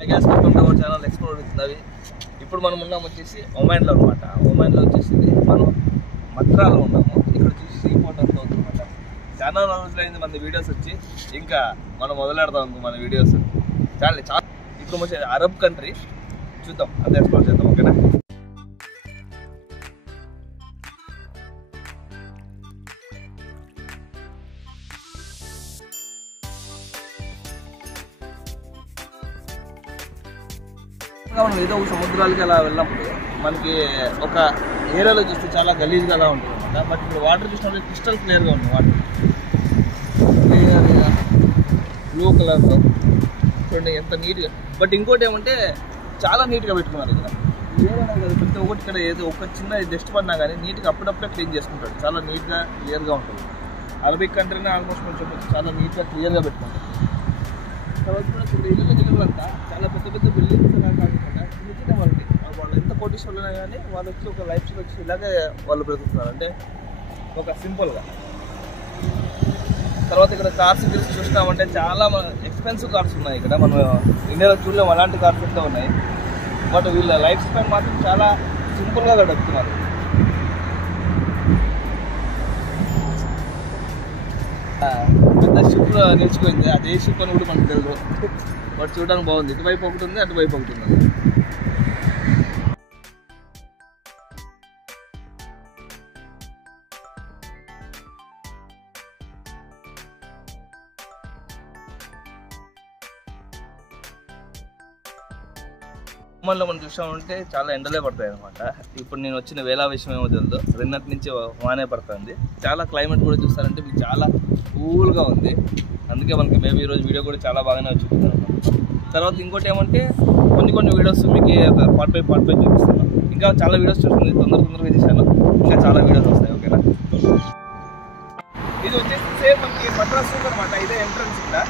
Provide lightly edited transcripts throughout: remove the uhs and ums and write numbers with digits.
I guess welcome to our channel Explore with Navi. ఇప్పుడు మనం ఉన్నాం వచ్చేసి ఒమాన్లో అన్నమాట. ఒమాన్లో వచ్చేసి మనం మత్రాలో ఉన్నాము. ఇక్కడ వచ్చేసి సీ పోర్ట్ అంతా ఉందన్నమాట. చాలా రోజులైంది మన వీడియోస్ వచ్చి, ఇంకా మనం మొదలెడదాం మన వీడియోస్. చాలా ఇప్పుడు వచ్చే అరబ్ కంట్రీ చూద్దాం, అది ఎక్స్ప్లోర్ చేద్దాం. ఓకేనా? మనం ఏదో ఒక సముద్రాలకి అలా వెళ్ళినప్పుడు మనకి ఒక ఏరియాలో చూస్తే చాలా గలీజ్గా అలా ఉంటుంది అనమాట. బట్ ఇప్పుడు వాటర్ చూసినప్పుడు క్రిస్టల్ క్లియర్గా ఉంది. వాటర్ క్లియర్గా బ్లూ కలర్లో చూడండి ఎంత నీట్గా. బట్ ఇంకోటి ఏమంటే చాలా నీట్గా పెట్టుకున్నారు ఇక్కడ. ఏదైనా కదా ప్రతి ఒక్కటి ఇక్కడ ఏదో ఒక చిన్న డస్ట్ పడినా కానీ నీట్గా అప్పుడప్పుడే క్లీన్ చేసుకుంటాడు. చాలా నీట్గా క్లియర్గా ఉంటుంది. అరబిక్ కంట్రీనే ఆల్మోస్ట్ కొంచెం చాలా నీట్గా క్లియర్గా పెట్టుకుంటారు. తర్వాత కూడా ఇప్పుడు ఇల్లు అంతా చాలా పెద్ద పెద్ద బిల్డింగ్స్ అలా కాకుండా చిన్న చిన్న వాళ్ళకి వాళ్ళు ఎంత కోటీశ్వరులైనా కానీ వాళ్ళు వచ్చి ఒక లైఫ్ స్టైల్ వచ్చి ఇలాగే వాళ్ళు బ్రతుకుతున్నారు, అంటే ఒక సింపుల్గా. తర్వాత ఇక్కడ కార్స్ గురించి చూసినామంటే చాలా ఎక్స్పెన్సివ్ కార్స్ ఉన్నాయి ఇక్కడ. మనం ఇండియాలో చూడలేము అలాంటి కార్స్ ఎంతో ఉన్నాయి. బట్ వీళ్ళ లైఫ్ స్పాన్ మాత్రం చాలా సింపుల్గా గడుపుతున్నారు. పెద్ద షిప్ నిలిచిపోయింది, అదే షిప్ అని కూడా మనకు తెలియదు. బట్ చూడడానికి బాగుంది. ఇటువైపు ఒకటి ఉంది, అటువైపు ఒకటి ఉంది. ఒమాన్లో మనం చూసామంటే చాలా ఎండలే పడతాయి అనమాట. ఇప్పుడు నేను వచ్చిన వేళ విషయం ఏమో తెలియదు, రెండటి నుంచి వానే పడుతుంది. చాలా క్లైమేట్ కూడా చూస్తారంటే మీకు చాలా కూల్గా ఉంది. అందుకే మనకి మేబీ ఈరోజు వీడియో కూడా చాలా బాగానే వచ్చింది అనమాట. తర్వాత ఇంకోటి ఏమంటే కొన్ని వీడియోస్ మీకు పార్ట్ బై చూపిస్తున్నాను. ఇంకా చాలా వీడియోస్ చూస్తుంది, తొందరగా చేశాను. ఇంకా చాలా వీడియోస్ వస్తాయి. ఓకేనా? ఇది వచ్చేసి సేమ్ మనకి మద్రాస్ అనమాట. ఇదే ఎంట్రన్స్ ఇక్కడ.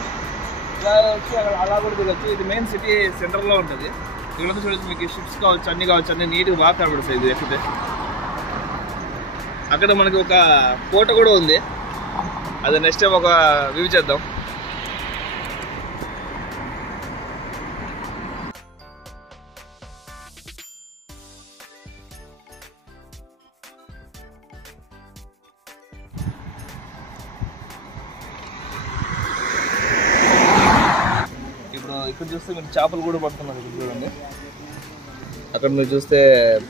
ఇలా వచ్చి అలా కూడా తిరగచ్చు. ఇది మెయిన్ సిటీ సెంటర్లో ఉంటుంది. ఇక్కడ చూడొచ్చు మీకు షిప్స్ కావచ్చు, అన్ని నీట్గా బాగా కనబడుతుంది. ఇది ఎక్కితే అక్కడ మనకి ఒక కోట కూడా ఉంది, అది నెక్స్ట్ టైం ఒక వ్యూ చేద్దాం. ఇక్కడ చూస్తే మీరు చేపలు కూడా పడుతున్నారు. ఇక్కడ చూడండి, అక్కడ మీరు చూస్తే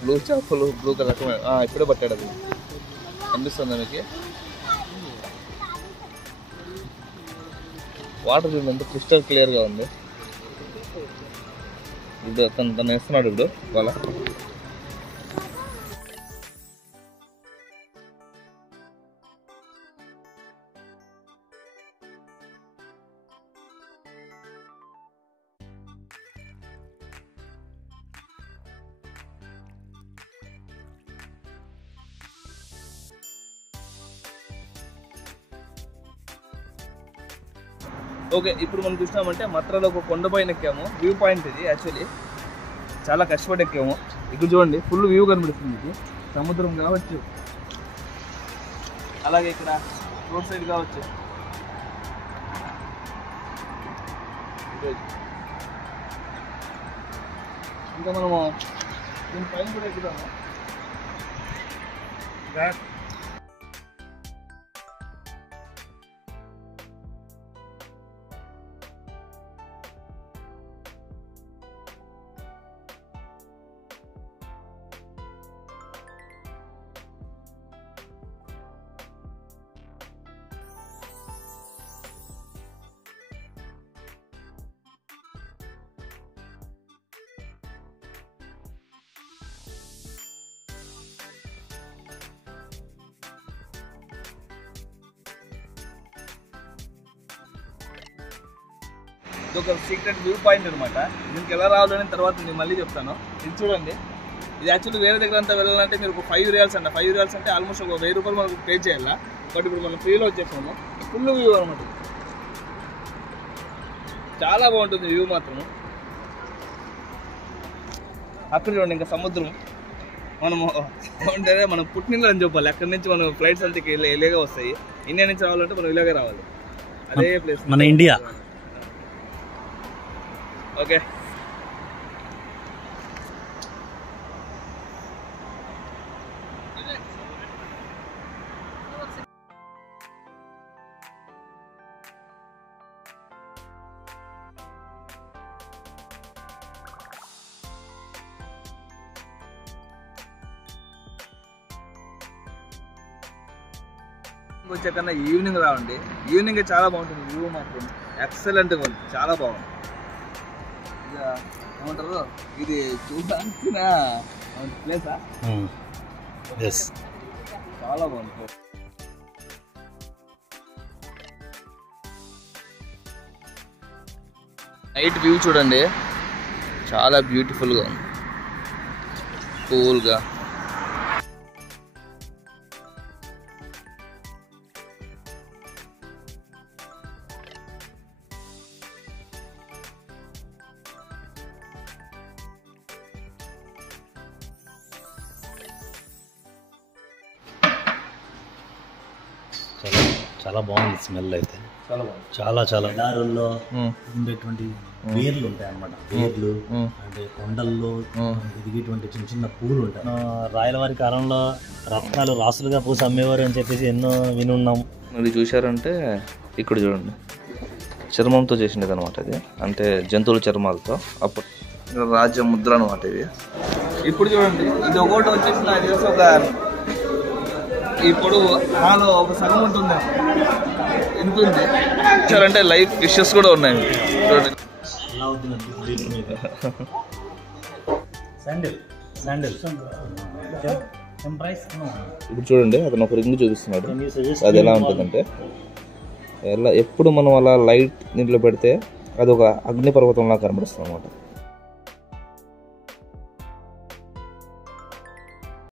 బ్లూ చేపలు, బ్లూ కలర్ ఇప్పుడే పట్టాడు. అది అనిపిస్తుంది మీకు. వాటర్ చూడండి ఎంత క్రిస్టల్ క్లియర్గా ఉంది. ఇప్పుడు తను వేస్తున్నాడు ఇప్పుడు వాళ్ళ. ఓకే, ఇప్పుడు మనం చూసినామంటే మత్రాలో ఒక కొండ పైన ఎక్కాము. వ్యూ పాయింట్ ఇది. యాక్చువల్లీ చాలా కష్టపడి ఎక్కాము. ఇక్కడ చూడండి ఫుల్ వ్యూ కనిపిస్తుంది మీకు. సముద్రం కావచ్చు, అలాగే ఇక్కడ రోడ్ సైడ్ కావచ్చు. ఇంకా మనము దీని పైన కూడా ఎక్కుదాము. ఇది ఒక సీక్రెట్ వ్యూ పాయింట్ అనమాట. దీనికి ఎలా రావాలని తర్వాత నేను మళ్ళీ చెప్తాను. ఇది చూడండి, ఇది యాక్చువల్లీ వేరే దగ్గర అంతా వెళ్ళాలంటే మీరు ఒక 5 రియాల్స్ అంట. 5 రియాల్స్ అంటే ఆల్మోస్ట్ ఒక 1000 రూపాయలు మనకు పే చేయాలా. బట్ ఇప్పుడు మనం ఫ్రీలో వచ్చేసాము. ఫుల్ వ్యూ అనమాట. చాలా బాగుంటుంది వ్యూ మాత్రం. అక్కడ చూడండి ఇంకా సముద్రం. మనము అంటే మనం పుట్టినిల్లు అని చెప్పాలి. అక్కడి నుంచి మనం ఫ్లైట్స్ అంతా ఇలాగే వస్తాయి. ఇండియా నుంచి రావాలంటే మనం ఇలాగే రావాలి. అదే ప్లేస్ మన ఇండియా. ఓకే, వచ్చాకన్నా ఈవినింగ్ రావండి. ఈవినింగ్ చాలా బాగుంటుంది. వ్యూ మాత్రం ఎక్సలెంట్గా ఉంది, చాలా బాగుంది. ఇక ఏమంటారు, ఇది చూడడానికి ప్లేసా చాలా బాగుంది. నైట్ వ్యూ చూడండి, చాలా బ్యూటిఫుల్గా ఉంది, కూల్గా. చాలా బాగుంది స్మెల్ అయితే. చాలా బాగుంది. చాలా ఎడారుల్లో ఉండేటువంటి వేర్లు ఉంటాయి అన్నమాట. వేర్లు అంటే కొండల్లో ఎదిగేటువంటి చిన్న చిన్న పూలు ఉంటాయి. రాయలవారి కాలంలో రత్నాలు రాసులుగా పూసి అమ్మేవారు అని చెప్పేసి ఎన్నో వినున్నాం. మీరు చూసారంటే ఇక్కడ చూడండి, చర్మంతో చేసినది అనమాట ఇది, అంటే జంతువుల చర్మాలతో. అప్పుడు రాజ్య ముద్ర అనమాట ఇది. ఇప్పుడు చూడండి, ఇది ఒకటి వచ్చేసి నాకు తెలిసి ఒక ఇప్పుడు నాలో ఒక సగం ఉంటుంది. ఎంత ఉంది చూసారంటే లైఫ్ ఫిషెస్ కూడా ఉన్నాయి చూడండి. ఇప్పుడు చూడండి, అతను ఒక రింగ్ చూపిస్తున్నాడు. అది ఎలా ఉంటుందంటే, ఎప్పుడు మనం అలా లైట్ నీటిలో పెడితే అది ఒక అగ్నిపర్వతంలా కనబడుతుంది అనమాట.